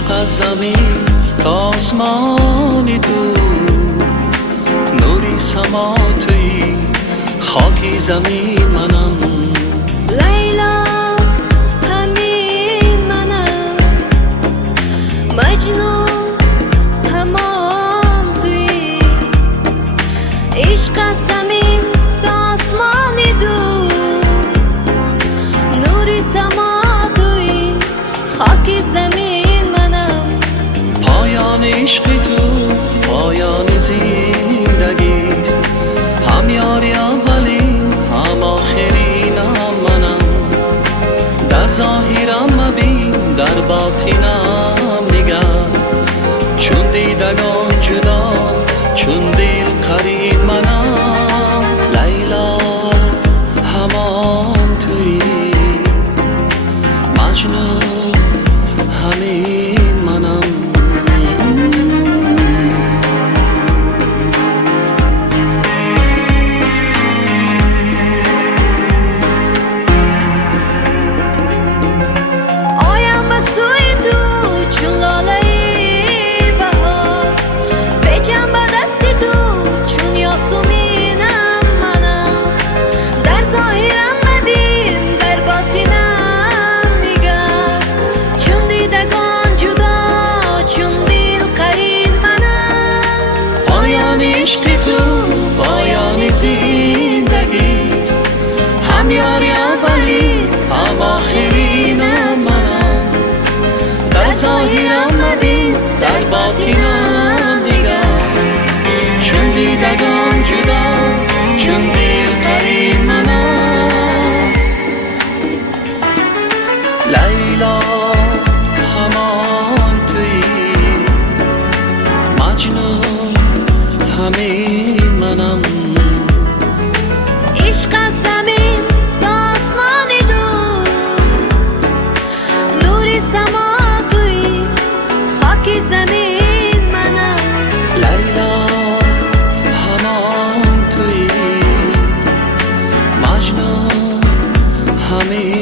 عشق از زمین تا آسمانی دور، نوری سما تویی، خاکی زمین منم. لیلا همین منم، مجنون همان تویی، عشق از زمین تا آسمانی دور، نوری سما تویی، خاکی زمین منم. پایان عشق تو پایان زندگیست، هم یاری اولین هم آخرینم منم. در ظاهرم مبین در باطنم نگر، چون دیدگان جدا چون دل قرین منم. لیلا همان تویی، مجنون همین منم. عشق تو پایان زندگیست، هم یاری اولی هم آخرینم منم. در ظاهرم مبین در باطنم نگر، چون دیدگان جدا چون دل قرین منم. لیلا همان تویی، مجنون همین منم. عشق از زمین تا آسمانی دور، نوری سما تویی، خاکی زمین منم. لیلا همان تویی، مجنون همین